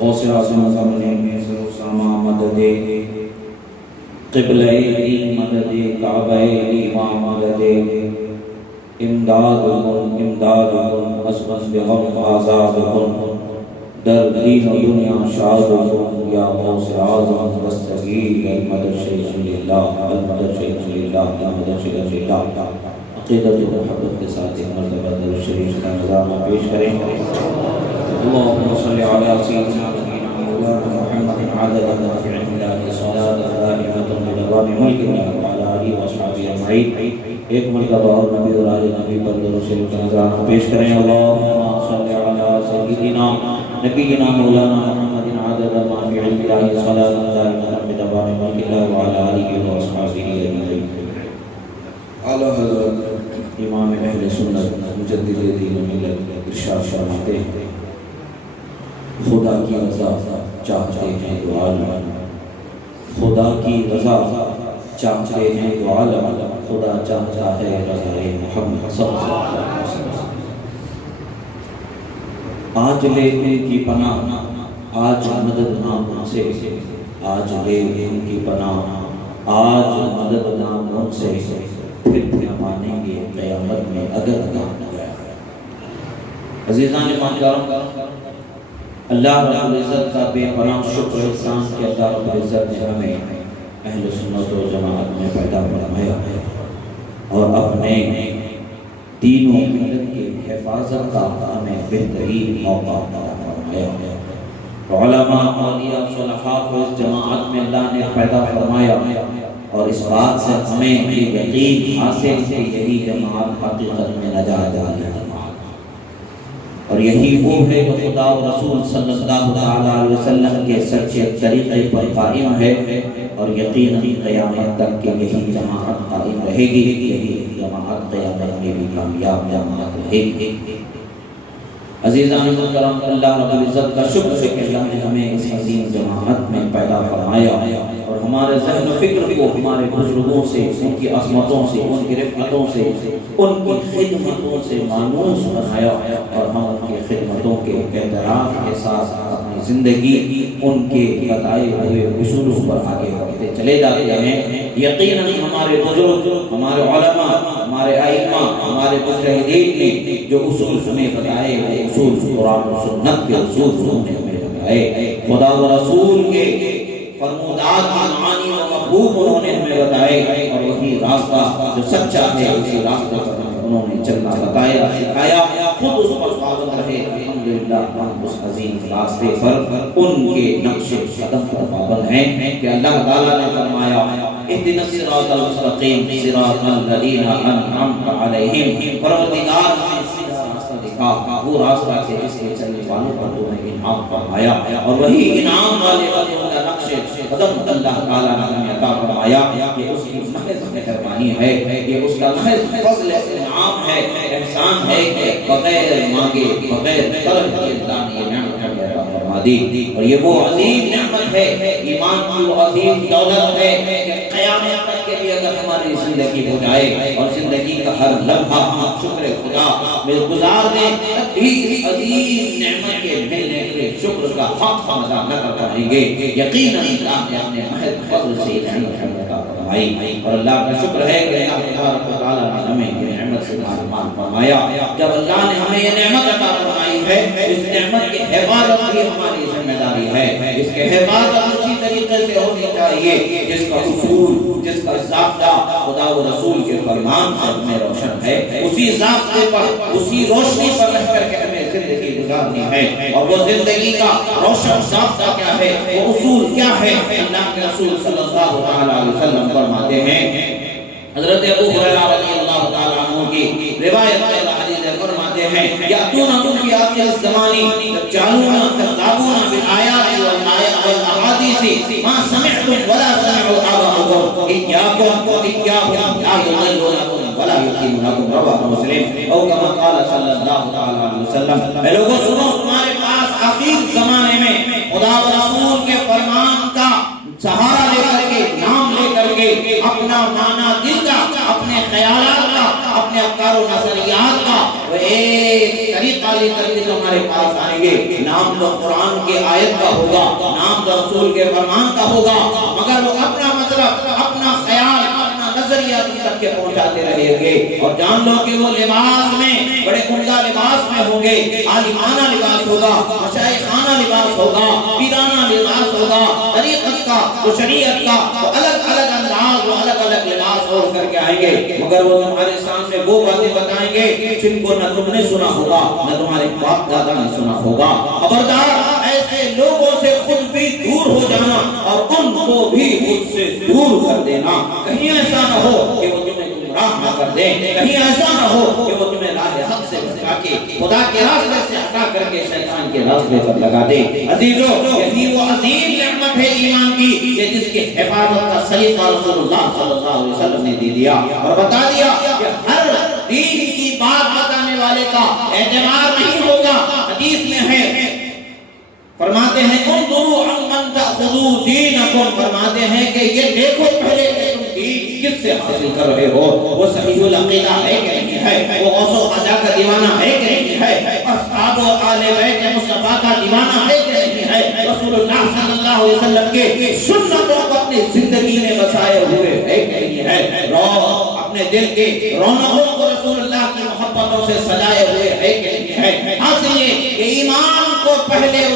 غوث اعظم زمانے میں سامہ مدد قبلہ مدد کعبہ ایمان مدد امداد امداد حسبت بغم آزاد در دین و دنیا شاد یا غوث اعظم دستگیر المدد شیخ للہ المدد شیخ للہ المدد شیخ للہ عقیدت و محبت کے ساتھ مرتبہ در شریف کا نظام پیش کریں اللهم صل على سيدنا مولانا محمد عدد ما في علم الله صلاة دائمة بدوام ملك الله وعلى آله وصحبه أجمعين ایک مرتبہ اور نبی اور آل نبی پر درود شریف کا نظام پیش کریں اللهم صل على سيدنا نبينا مولانا محمد عدد ما في علم الله صلاة دائمة بدوام ملك الله وعلى آله وصحبه أجمعين اعلی حضرت امام اہل سنت مجدد دین و ملت ارشاد فرماتے ہیں خدا کی رضا چاہتے ہیں دو عالم خدا کی رضا چاہتے ہیں دو عالم خدا چاہتا ہے رضا محمد صلی اللہ علیہ وسلم آج لے ان کی پناہ آج مدد نام سے آج لے ان کی پناہ آج مدد نام سے پھر مانیں گے قیامت میں اگر نام گیا عزیزان محترم اللہ رب العزت کا بے پناہ شکر احسان کہ اللہ رب العزت نے ہمیں اہل سنت و جماعت میں پیدا فرمایا ہے اور اپنے دین و ملت کی حفاظت کا ہمیں بہترین موقع عطا فرمایا ہے علماء اولیاء صلحاء کو اس جماعت میں اللہ نے پیدا فرمایا اور اس بات سے ہمیں یہ یقین حاصل کہ یہی جماعت حقیقت میں نجات والی ہے اور یہی وہ ہے جو خدا و رسول صلی اللہ علیہ وسلم کے سچے طریقے پر قائم ہے اور یقیناً قیامت تک کہ یہی جماعت قائم رہے گی یہی جماعت قیامت میں بھی کامیاب جماعت رہے گی عزیزان محترم اللہ رب العزت کا شکر ہے کہ اللہ نے ہمیں اس عظیم جماعت میں پیدا فرمایا اور ہمارے ذہن و فکر کو ہمارے بزرگوں سے ان کی عظمتوں سے ان کی رفعتوں سے ان کی خدمتوں سے مانوس بنایا اور ہم ان کی خدمتوں کے اعتراف کے ساتھ اپنی زندگی ان کے بتائے ہوئے اصولوں پر آگے بڑھتے چلے جاتے ہیں یقیناً ہمارے بزرگ ہمارے علماء ہمارے ائمہ ہمارے مجتہدین نے جو اصول ہمیں بتائے وہ اصول قرآن و سنت کے اصول انہوں نے ہمیں بتائے خدا و رسول کے فرمودات کی معانی و مفہوم انہوں نے ہمیں بتائے اور وہی راستہ جو سچا ہے اسی راستے پر انہوں نے چلنا بتایا سکھایا خود اس پر پابند رہے الحمدللہ ہم اس عظیم راستے پر ان کے نقش قدم پر پابند ہیں کہ اللہ تعالیٰ نے فرمایا اهدنا الصراط المستقیم صراط الذین انعمت علیہم پروردگار نے سیدھا راستہ دکھا وہ راستہ کہ جس کے چلنے والوں پر تو نے انعام فرمایا اور وہی انعام والے بندوں کا نقش قدم اللہ تعالیٰ نے ہمیں عطا فرمایا یہ اس کی محض مہربانی ہے یہ اس کا محض فضل انعام ہے احسان ہے کہ بغیر مانگے بغیر طلب کے اللہ نے یہ نعمت ہمیں عطا فرما دی اور یہ وہ عظیم نعمت ہے ایمان کی وہ عظیم دولت ہے کہ قیامت تک کے لیے اگر ہماری زندگی ہو جائے اور زندگی کا ہر لمحہ ہم شکر خدا میں گزار دیں تب بھی اس عظیم نعمت کے ملنے کے شکر کا حق ہم ادا نہ کر پائیں گے یقیناً اللہ نے اپنے محض فضل سے نعمت ہمیں عطا فرمائی اور اللہ کا شکر ہے کہ اللہ تبارک و تعالیٰ نے ہمیں یہ نعمت سے مال فرمایا جب اللہ نے ہمیں یہ نعمت عطا فرمائی ہے اس نعمت کی حفاظت بھی ہماری ذمہ داری ہے اس کے حفاظت اسی طریقے سے ہونی چاہیے جس کا اصول جس کا ضابطہ خدا و رسول کے فرمان سے ہمیں روشن ہے اسی ضابطے پر اسی روشنی پر رہ کر کے ہمیں زندگی گزارنی ہے اور وہ زندگی کا روشن ضابطہ کیا ہے وہ اصول کیا ہے اللہ کے رسول صلی اللہ علیہ وسلم فرماتے ہیں حضرت ابو ہریرہ رضی اللہ تعالیٰ عنہ کی روایت میں حدیث فرماتے ہیں یاتونکم فی آخر الزمان تجعلون تکذبون بالآیات والاحادیث ما سمعتم ولا سمعوا آباؤکم ایاکم وإیاکم لا یضلونکم ولا یفتنونکم رواه مسلم او کما قال صلی اللہ علیہ وسلم اے لوگوں سنو تمہارے پاس آخر زمانے میں خدا و رسول کے فرمان کا سہارا لے کر کے نام لے کر کے اپنا معنی دل کا اپنے خیالات کا اپنے افکار و نظریات کا وہ ایک طریقہ لے کر کے تمہارے پاس آئیں گے، نام تو قرآن کے آیت کا ہوگا، نام تو رسول کے فرمان کا ہوگا، مگر وہ اپنا مطلب، اپنا خیال، اپنا نظریہ تک کے پہنچاتے رہیں گے۔ اور جان لو کہ وہ لباس میں بڑے عمدہ لباس میں ہوں گے، عالمانہ لباس ہوگا، مشائخانہ لباس ہوگا، پیرانہ لباس ہوگا، طریقت کا، وہ شریعت کا، وہ الگ الگ انداز، وہ الگ الگ لباس ہو کر کے آئیں گے، مگر وہ تمہارے سامنے وہ باتیں بتائیں گے جن کو نہ تم نے سنا ہوگا، نہ تمہارے باپ دادا نے سنا ہوگا۔ خبردار، ایسے لوگوں سے خود بھی دور ہو جانا اور ان کو بھی خود سے دور کر دینا، کہیں ایسا نہ ہو کہ وہ تمہیں گمراہ نہ کر دیں، کہیں ایسا نہ ہو کہ وہ تمہیں راہ حق سے بھٹکا کے خدا کے راستے سے ہٹا کر کے شیطان کے راستے پر لگا دے۔ عزیزو، یہی وہ عظیم نعمت ہے ایمان کی کہ جس کی حفاظت کا سلیقہ رسول اللہ صلی اللہ علیہ وسلم نے دے دیا اور بتا دیا کہ ہر دین کی بات بتانے والے کا اعتبار نہیں ہوگا۔ حدیث میں ہے، فرماتے ہیں انظروا عمن تأخذوا دینکم، فرماتے ہیں کہ یہ دیکھو پہلے کہ تم دین کس سے حاصل کر رہے ہو، وہ صحیح العقیدہ ہے کہ نہیں ہے، وہ غوث و خواجہ کا دیوانہ ہے کہ نہیں ہے، اصحاب و آل بیت مصطفیٰ کا دیوانہ ہے کہ نہیں ہے، رسول اللہ صلی اللہ علیہ وسلم کے سنتوں کو اپنی زندگی میں بسائے ہوئے ہے کہ نہیں ہے، اپنے دل کے رونقوں کو رسول اللہ کی محبتوں سے سجائے ہوئے ہے کہ نہیں ہے۔ حاصل یہ کہ ایمان کو پہلے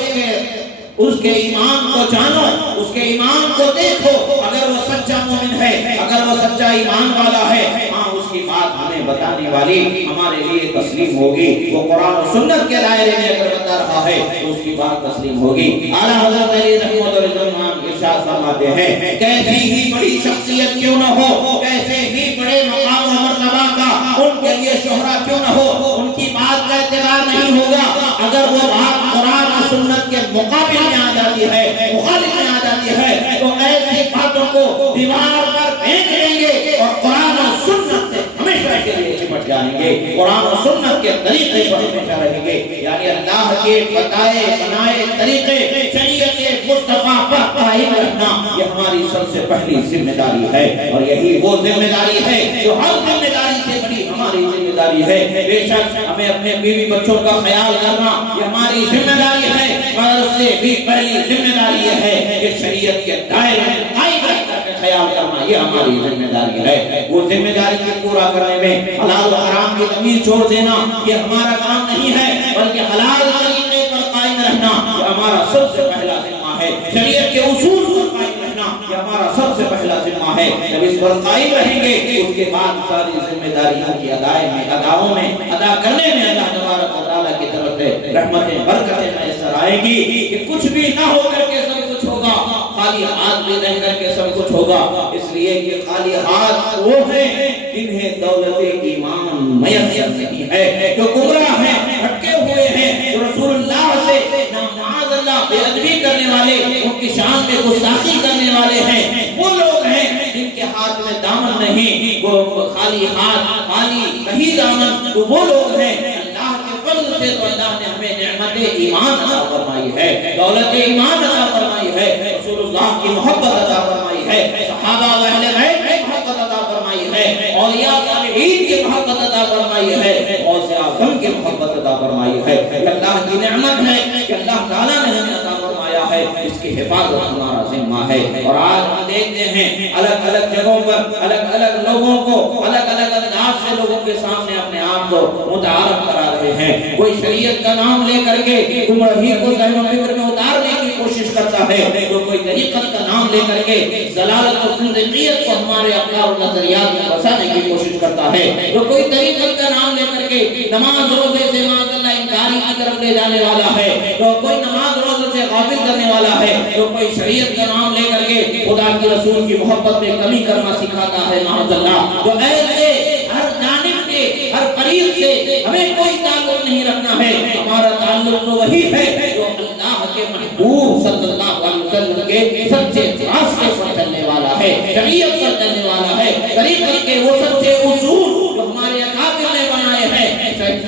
اس کے ایمان کو جانو، اس کے ایمان کو دیکھو، اگر وہ سچا مومن ہے، اگر وہ سچا ایمان والا ہے، ہاں اس کی بات ہمیں بتانے والی ہمارے لیے تسلیم ہوگی، وہ قرآن و سنت کے دائرے میں اگر بتا رہا ہے تو اس کی بات تسلیم ہوگی۔ اعلیٰ حضرت علی رحمت اللہ علیہ ارشاد فرماتے ہیں، کیسی ہی بڑی شخصیت کیوں نہ ہو، کیسے ہی بڑے مقام و مرتبہ کا ان کے لیے شہرہ کیوں نہ ہو، ان کی بات کا اعتبار نہیں ہوگا اگر وہ بات قرآن و سنت کے مقابل میں آ جاتی ہے، مخالف میں آ جاتی ہے، تو ایسی باتوں کو دیوار پر پھینک دیں گے اور قرآن و سنت سے ہمیشہ کے لیے چپٹ جائیں گے، قرآن و سنت کے طریقے پر ہمیشہ رہیں گے، یعنی اللہ کے بتائے بنائے طریقے، شریعت مصطفیٰ پر قائم رہنا، یہ ہماری سب سے پہلی ذمہ داری ہے، اور یہی وہ ذمہ داری ہے جو ہر ذمہ داری سے بڑی ہماری ذمہ داری ہے۔ بے شک ہمیں اپنے بیوی بچوں کا خیال کرنا یہ ہماری ذمہ داری ہے، مگر اس سے بھی پہلی ذمہ داری یہ ہے کہ شریعت کے دائرے میں قائم رہ کر کے خیال کرنا یہ ہماری ذمہ داری ہے۔ وہ ذمہ داری کو پورا کرنے میں حلال و حرام کی تمیز چھوڑ دینا یہ ہمارا کام نہیں ہے، بلکہ حلال طریقے پر قائم رہنا یہ ہمارا سب سے پہلا ذمہ ہے، شریعت کے اصول پر قائم رہنا یہ ہمارا سب سے پہلا ذمہ ہے۔ جب اس پر قائم رہیں گے اس کے بعد ساری ذمہ داریوں کی اداؤں میں ادا کرنے میں اللہ تبارک و تعالیٰ کی طرف سے رحمتیں برکتیں میسر آئیں گی کہ کچھ بھی نہ ہو کر کے سب کچھ ہوگا، خالی ہاتھ بھی رہ کر کے سب کچھ ہوگا، اس لیے کہ خالی ہاتھ وہ ہیں جنہیں دولت ایمان میسر نہیں ہے، جو گمراہ ہیں، بھٹکے ہوئے ہیں، جو رسول اللہ سے معاذ اللہ بے ادبی کرنے والے، ان کی شان میں گستاخی کرنے والے ہیں، وہ لوگ ہیں جن کے ہاتھ میں دامن نہیں، وہ خالی ہاتھ، خالی کہیں دامن، وہ لوگ ہیں۔ اللہ کے فضل سے تو اللہ نے ہمیں نعمت ایمان عطا فرمائی ہے، دولت ایمان عطا فرمائی ہے، رسول اللہ کی محبت عطا فرمائی ہے، صحابہ و اہل بیت کی محبت عطا فرمائی ہے، اولیاء صالحین کی محبت عطا فرمائی ہے، غوث اعظم کی محبت عطا فرمائی ہے۔ یہ اللہ کی نعمت ہے کہ اللہ تعالیٰ نے ہمیں عطا فرمایا ہے، اس کی حفاظت ہمارا ذمہ ہے۔ اور آج ہم دیکھتے ہیں الگ الگ جگہوں پر الگ الگ لوگوں کو الگ الگ انداز سے لوگوں کے سامنے اپنے آپ کو متعارف کرا رہے ہیں، کوئی شریعت کا نام لے کر کے گمراہی کو ذہن و فکر میں اتارنے کی کوشش کرتا ہے، تو کوئی طریقت کا نام لے کر کے ضلالت و زندگیت کو ہمارے افکار و نظریات میں بسانے کی کوشش کرتا ہے، تو کوئی طریقت کا نام لے کر کے نماز روزے سے معاذ اللہ انکاری کی طرف لے جانے والا ہے، تو کوئی نماز روزے سے غافل کرنے والا ہے، تو کوئی شریعت کا نام لے کر کے خدا کی رسول کی محبت میں کمی کرنا سکھاتا ہے معاذ اللہ۔ تو ایسے ہر جانب کے ہر قریب سے ہمیں کوئی تعلق نہیں رکھنا ہے، ہمارا تعلق تو وہی ہے جو اللہ کے محبوب صلی اللہ علیہ وسلم کے سچے راستے پر چلنے والا ہے، شریعت پر چلنے والا ہے، طریقت کے وہ سچے اصول جو ہمارے اکابر نے بنائے ہیں،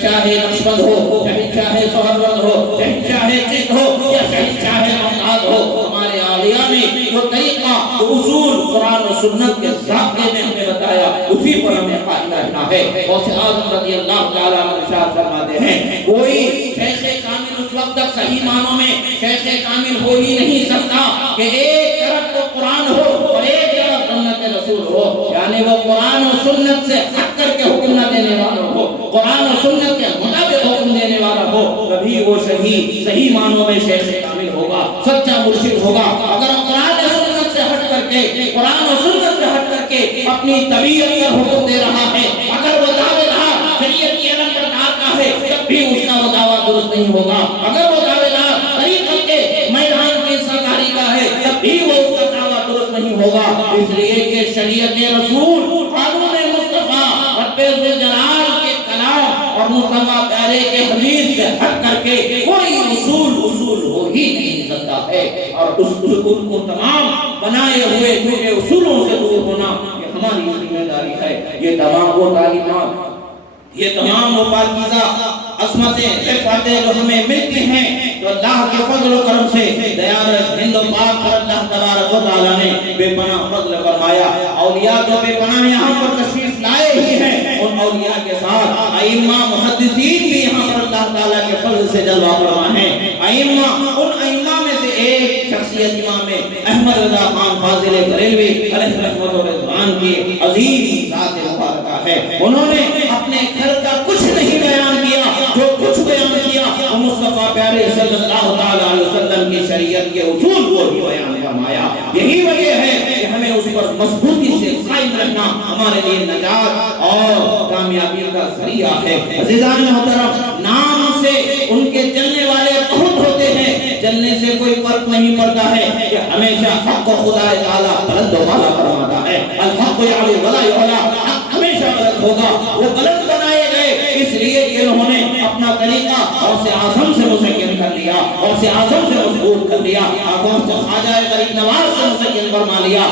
چاہے نقشبند ہو، چاہے سہروردھ ہو، چاہے چند ہو یا چاہے محمد ہو، ہمارے اولیاء نے جو طریقہ جو اصول قرآن و سنت کے ضابطے میں ہمیں بتایا اسی پر ہمیں قائم رہنا ہے۔ غوث اعظم رضی اللہ تعالیٰ عنہ ارشاد فرماتے ہیں کوئی شیخ کامل اس وقت تک صحیح معنوں میں شیخ کامل ہو ہی نہیں سکتا کہ ایک طرف تو قرآن ہو اور ایک طرف سنت رسول ہو، یعنی وہ قرآن و سنت سے ہٹ کر کے حکم نہ دینے والا ہو، قرآن و سنت کے مطابق حکم دینے والا ہو، کبھی وہ صحیح معنوں میں شیخ کامل ہوگا، سچا مرشد ہوگا۔ اگر قرآن و سنت سے ہٹ کر کے قرآن و سنت سے ہٹ کر کے اپنی طبیعت کا حکم دے رہا ہے، اگر وہ دعوے دار شریعت کی علم بردار کا ہے، تب بھی اس کا وہ دعویٰ درست نہیں ہوگا۔ اگر وہ دعوے دار طریقت کے میدان کی سرکاری کا ہے، تب بھی وہ اس کا دعویٰ درست نہیں ہوگا۔ اس لیے کہ شریعت رسول قانون مصطفیٰ رب ذوالجلال کے کلام اور مصطفیٰ پیارے کے حدیث سے ہٹ کر کے کوئی اصول ہو ہی نہیں سکتا ہے، اور اس اصول کو تمام بنائے ہوئے جھوٹے اصولوں سے دور ہونا یہ ہماری ذمہ داری ہے۔ یہ تمام وہ تعلیمات، یہ تمام وہ پاکیزہ عصمتیں رفعتیں جو ہمیں ملتی ہیں تو اللہ کے فضل و کرم سے دیانت ہند و پاک پر اللہ تبارک و تعالیٰ نے بے پناہ فضل فرمایا۔ اولیاء جو بے پناہ یہاں پر تشریف لائے ہی ہیں، ان اولیاء کے ساتھ ائمہ محدثین بھی یہاں پر اللہ تعالیٰ کے فضل سے جلوہ فرما ہیں۔ ائمہ، ان ائمہ میں سے ایک شخصیت امام احمد رضا خان فاضل بریلوی علیہ رحمت و رضوان کی عظیم ذات مبارکہ ہے۔ انہوں نے اپنے گھر کا کچھ نہیں بیان کیا، جو کچھ بیان کیا وہ مصطفیٰ پیارے صلی اللہ تعالیٰ علیہ وسلم کی شریعت کے اصول کو ہی بیان فرمایا۔ یہی وجہ ہے کہ ہمیں اس پر مضبوطی سے قائم رکھنا ہمارے لیے نجات اور کامیابی کا ذریعہ ہے۔ عزیزان محترم، نام سے ان کے جلنے والے بہت ہوتے ہیں، جلنے سے کوئی فرق نہیں پڑتا ہے کہ ہمیشہ حق کو خدا تعالیٰ بلند و بالا فرماتا ہے۔ الحق یعلی ولا یعلی، حق ہمیشہ بلند ہوگا، وہ بلند بنائے گئے اس لیے کہ انہوں نے اپنا طریقہ غوث اعظم سے مسکن کر لیا، غوث اعظم سے مضبوط کر لیا، خواجہ غریب نواز سے مسکن فرما لیا،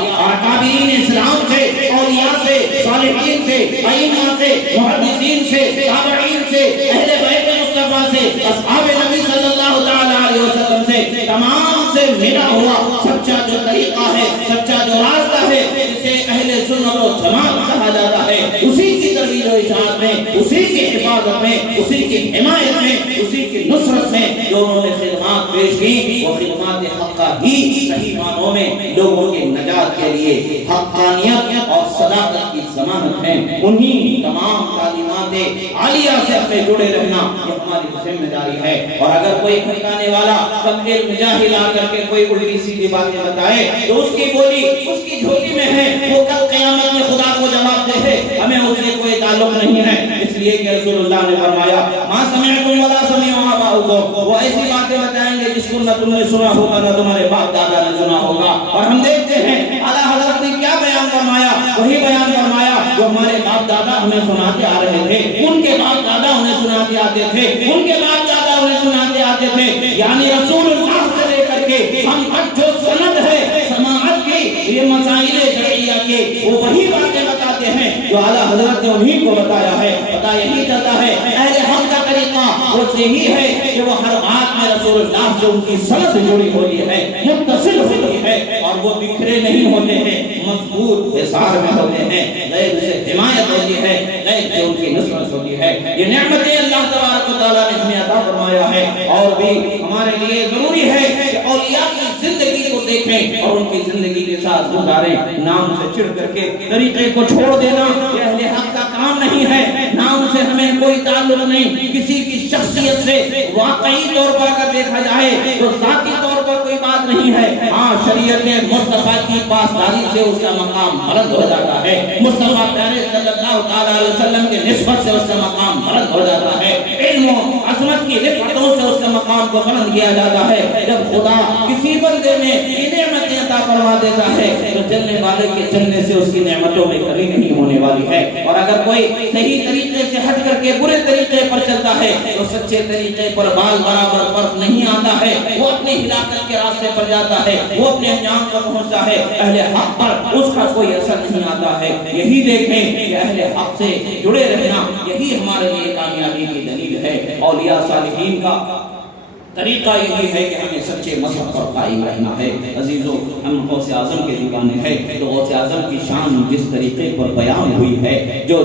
تابعین اسلام سے، اولیاء سے، صالحین سے، ائمہ سے، محدثین سے، تابعین سے، اہل بیت مصطفیٰ سے، اصحاب نبی صلی اللہ تعالیٰ علیہ وسلم سے، تمام سے ملا ہوا سچا جو طریقہ ہے، سچا جو راستہ ہے، جسے اہل سنت و جماعت کہا جاتا ہے، اسی کی ترویج و اشاعت میں، اسی کی حفاظت میں، اسی کی حمایت میں، اسی کی نصرت میں جو انہوں نے خدمات پیش کی، وہ خدمات حقہ ہی صحیح معنوں میں لوگوں کی نجات کے لیے حقانیت اور صداقت کی ضمانت ہے۔ انہی تمام تعلیمات عالیہ سے اپنے جڑے رہنا یہ ہماری ذمہ داری ہے۔ اور اگر کوئی بھٹکانے والا کم علم جاہل آ کر کے کوئی الٹی سیدھی باتیں بتائے تو اس کی بولی اس کی جھولی میں ہے، وہ کل قیامت میں خدا کو جواب دے ہے، ہمیں اس سے کوئی تعلق نہیں ہے۔ اس لیے کہ رسول اللہ نے فرمایا ما سمعتم ولا سمعوا آباؤکم، وہ ایسی باتیں بتائیں گے جس کو نہ تم نے سنا ہوگا نہ تمہارے باپ دادا نے سنا ہوگا۔ اور ہم دیکھتے ہیں اعلیٰ حضرت نے کیا بیان فرمایا، وہی بیان فرمایا جو ہمارے باپ دادا ہمیں سناتے آ رہے تھے، ان کے باپ دادا انہیں سناتے آتے تھے، ان کے باپ دادا انہیں سناتے آتے تھے، یعنی رسول اللہ سے لے کر کے ہم تک جو سند ہے سماعت کی، یہ مسائل شرعیہ کے، وہ وہی باتیں بتاتے ہیں جو اعلیٰ حضرت نے انہی کو بتایا ہے۔ پتہ یہی چلتا ہے اہل حق کا طریقہ وہ یہی ہے کہ وہ ہر بات میں رسول اللہ سے ان کی سند جڑی ہوئی ہے، متصل ہوئی ہے، اور وہ بکھرے نہیں ہوتے ہیں، مضبوط حصار میں ہوتے ہیں، غیر سے حمایت ہوتی ہے، غیر سے ان کی نصرت ہوتی ہے۔ یہ نعمتیں اللہ تبارک و تعالیٰ نے ہمیں عطا فرمایا ہے، اور بھی ہمارے لیے ضروری ہے کہ اولیاء کی زندگی کو دیکھیں اور ان کی زندگی کے ساتھ گزاریں۔ نام سے چڑھ کر کے طریقے کو چھوڑ دینا یہ اہل حق کا کام نہیں ہے۔ نام سے ہمیں کوئی تعلق نہیں، کسی کی شخصیت سے واقعی طور پر اگر دیکھا جائے تو ذاتی طور پر کوئی بات نہیں ہے۔ ہاں، شریعت مصطفیٰ کی پاسداری سے اس کا مقام بلند ہو جاتا ہے، مصطفیٰ پیارے صلی اللہ تعالیٰ علیہ وسلم کے نسبت سے اس کا مقام بلند ہو جاتا ہے، علم و عظمت کی رفعتوں سے اس کا مقام کو بلند کیا جاتا ہے۔ جب خدا کسی بندے میں نعمتیں عطا فرما دیتا ہے تو جلنے والے کے جلنے سے اس کی نعمتوں میں کمی نہیں ہونے والی ہے۔ اور اگر کوئی صحیح طریقے سے ہٹ کر کے برے طریقے پر چلتا ہے تو سچے طریقے پر بال برابر فرق نہیں آتا ہے، وہ اپنی ہلاکت کے راستے پر جاتا ہے، وہ اپنے انجام پر پہنچتا ہے، اہل حق پر اس کا کوئی اثر نہیں آتا ہے۔ یہی دیکھیں کہ اہل حق سے جڑے رہنا یہی ہمارے لیے کامیابی کی دلیل ہے۔ اولیاء صالحین کا طریقہ یہی ہے کہ ہمیں سچے سچے مذہب پر قائم رہنا ہے۔ عزیزو، ہم غوث اعظم کے دیوانے ہیں تو غوث اعظم کی شان جس طریقے پر بیان ہوئی ہے، جو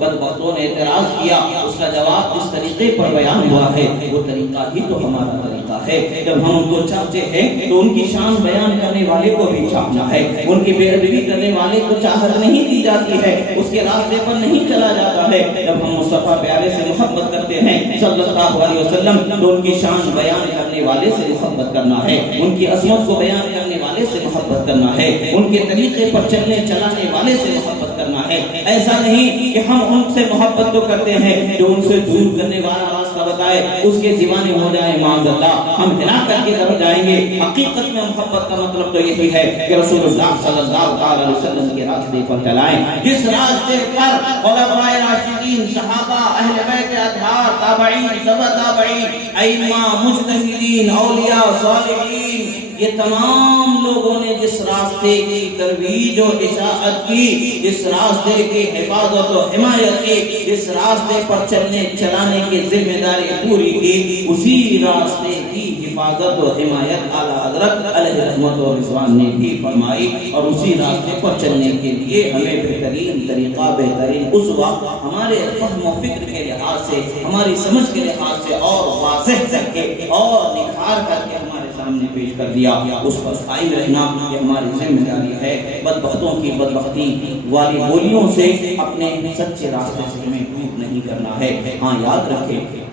بدبختوں نے اعتراض کیا اس کا جواب جس طریقے پر بیان ہوا ہے، وہ طریقہ ہی تو ہمارا طریقہ ہے۔ جب ہم ان کو چاہتے ہیں تو ان کی شان بیان کرنے والے کو بھی چاہنا ہے، ان کی بے ادبی کرنے والے کو چاہت نہیں دی جاتی ہے، اس کے راستے پر نہیں چلا جاتا ہے۔ جب ہم مصطفیٰ پیارے سے محبت کرتے ہیں صلی اللہ علیہ وسلم تو ان کی شان بیان کرنے والے سے محبت کرنا ہے، ان کی عظمت کو بیان کرنے والے سے محبت کرنا ہے، ان کے طریقے پر چلنے چلانے والے سے محبت کرنا ہے۔ ایسا نہیں کہ ہم ان سے محبت تو کرتے ہیں، جو ان سے دور کرنے والا راستہ بتائے اس کے دیوانے ہو جائیں، معاذ اللہ ہم ہلاک کر کے طرف جائیں گے۔ حقیقت میں محبت کا مطلب تو یہی ہے کہ رسول اللہ صلی اللہ علیہ وسلم کے راستے پر چلائیں، جس راستے پر خلفائے راشدین، صحابہ، اہل بیت اطہار، تابعین، تبع تابعین، ائمہ، مجتہدین، اولیاء، صالحین، یہ تمام لوگوں نے جس راستے کی ترویج و اشاعت کی، جس راستے کی حفاظت و حمایت کی، جس راستے پر چلنے چلانے کی ذمہ داری پوری کی، اسی راستے کی حفاظت و حمایت اعلیٰ حضرت علیہ رحمت و رضوان نے بھی فرمائی، اور اسی راستے پر چلنے کے لیے ہمیں بہترین طریقہ، بہترین اسوہ ہمارے فہم و فکر کے لحاظ سے، ہماری سمجھ کے لحاظ سے اور واضح کر کے اور نکھار کر کے ہمارے سامنے پیش کر دیا، اس پر قائم رہنا یہ ہماری ذمہ داری ہے۔ بدبختوں کی بدبختی والی بولیوں سے اپنے سچے راستے سے ہمیں دور نہیں کرنا ہے۔ ہاں یاد رکھیں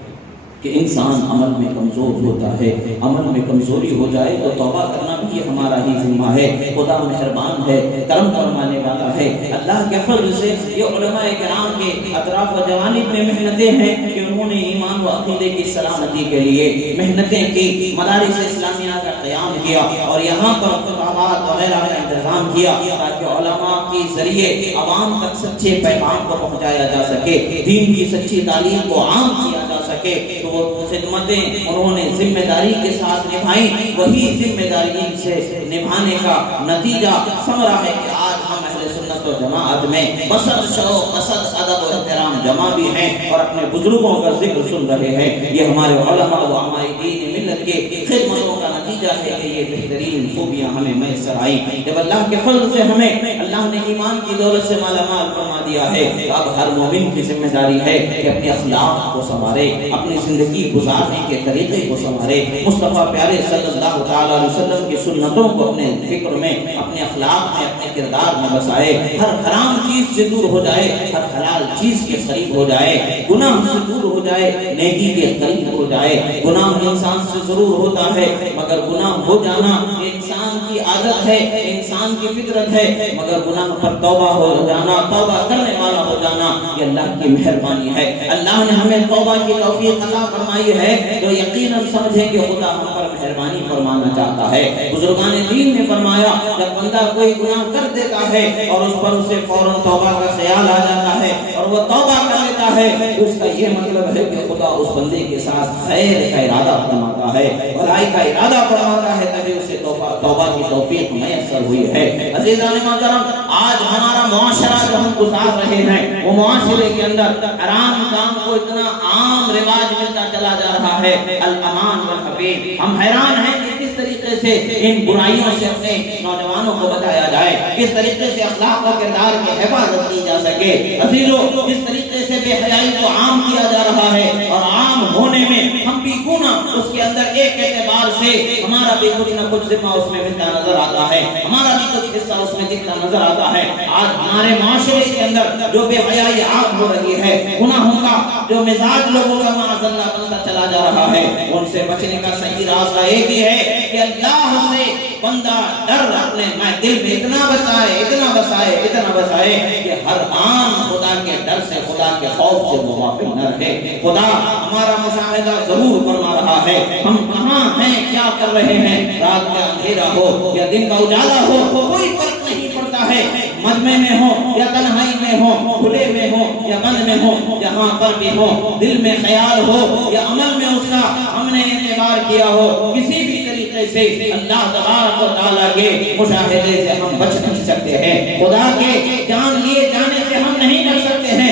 کہ انسان عمل میں کمزور ہوتا ہے، عمل میں کمزوری ہو جائے تو توبہ کرنا بھی ہمارا ہی ذمہ ہے۔ خدا مہربان ہے، کرم فرمانے والا ہے، اللہ کے فضل سے یہ علماء کرام کے اطراف و جوانب میں محنتیں ہیں کہ انہوں نے ایمان و عقیدے کی سلامتی کے لیے محنتیں کی، مدارس اسلامیہ کا قیام کیا اور یہاں پر خطابات وغیرہ کا انتظام کیا تاکہ علماء کے ذریعے عوام تک سچے پیغام کو پہنچایا جا سکے، دین کی سچی تعلیم کو عام کیا جا سکے۔ تو وہ خدمتیں انہوں نے ذمہ داری کے ساتھ نبھائیں، وہی ذمہ داری سے نبھانے کا نتیجہ ثمرہ ہے کہ آج ہم اہل سنت و جماعت میں بسط شوق، بسط ادب و احترام جمع بھی ہیں اور اپنے بزرگوں کا ذکر سن رہے ہیں۔ یہ ہمارے علماء و عمائدین ملت کے خدمتوں کا نتیجہ ہے کہ یہ بہترین خوبیاں ہمیں میسر آئیں۔ جب اللہ کے فضل سے ہمیں اللہ نے ایمان کی دولت سے مالا مال فرما دیا ہے، اب ہر مومن کی ذمہ داری ہے کہ اپنے اخلاق کو سنوارے، اپنی زندگی گزارنے کے طریقے کو سنوارے، مصطفیٰ پیارے صلی اللہ تعالی علیہ وسلم کی سنتوں کو اپنے فکر میں، اپنے اخلاق میں، اپنے کردار میں بسائے، ہر حرام چیز سے دور ہو جائے، ہر حلال چیز کے قریب ہو جائے، گناہ سے دور ہو جائے، نیکی کے قریب ہو جائے۔ گناہ انسان سے ضرور ہوتا ہے مگر گناہ ہو جانا انسان کی عادت ہے، انسان کی فطرت ہے، مگر گناہ پر توبہ ہو جانا، توبہ کرنے والا ہو جانا یہ اللہ کی مہربانی ہے۔ اللہ نے ہمیں توبہ کی توفیق عطا فرمائی ہے تو یقیناً سمجھیں کہ خدا ہم پر مہربانی فرمانا چاہتا ہے۔ بزرگان دین نے فرمایا جب بندہ کوئی گناہ کر دیتا ہے اور اس پر اسے فوراً توبہ کا خیال آ جاتا ہے اور وہ توبہ کر لیتا ہے تو اس کا یہ مطلب ہے کہ خدا اس بندے کے ساتھ خیر کا ارادہ فرماتا ہے، بھلائی کا ارادہ فرماتا ہے، تبھی اسے توبہ کی توفیق میسر ہوئی ہے۔ عزیزان محترم، آج ہمارا معاشرہ جو ہم گزار رہے ہیں وہ معاشرے کے اندر حرام کام کو اتنا عام رواج ملتا چلا جا رہا ہے، الامان والحفیظ۔ ہم حیران ہیں کہ کس طریقے سے ان برائیوں سے اپنے نوجوانوں کو بچایا جائے، کس طریقے سے اخلاق و کردار کی حفاظت کی جا سکے۔ عزیزو، جس طریقے سے بے حیائی کو عام کیا جا رہا ہے اور عام ہونے میں ہم بھی گنا اس کے اندر ایک اعتبار سے ہمارا بھی کچھ نہ کچھ ذمہ اس میں ملتا نظر آتا ہے، ہمارا بھی کچھ حصہ اس میں دکھتا نظر آتا ہے۔ آج ہمارے معاشرے کے اندر جو بے حیائی عام ہو رہی ہے، گناہوں کا جو مزاج لوگوں کا معاذ اللہ بنتا چلا جا رہا ہے، ان سے بچنے کا صحیح راستہ ایک ہی ہے کہ اللہ سے بندہ ڈر اپنے دل میں اتنا بسائے، اتنا بسائے، اتنا بسائے کہ ہر آن خدا کے ڈر سے، خدا کے خوف سے وہ غافل نہ رہے۔ خدا ہمارا مشاہدہ ضرور فرما رہا ہے، ہم کہاں ہیں، کیا کر رہے ہیں، رات کا اندھیرا ہو یا دن کا اجالا ہو، کوئی فرق نہیں پڑتا ہے، مجمع میں ہو یا تنہائی میں ہو، کھلے میں ہو یا بند میں ہو، جہاں پر بھی ہو، دل میں خیال ہو یا عمل میں اس کا ہم نے اعتبار کیا ہو، کسی بھی طریقے سے اللہ تبارک و تعالیٰ کے مشاہدے سے ہم بچ نہیں سکتے ہیں، خدا کے جان لیے جانے سے ہم نہیں بچ سکتے ہیں۔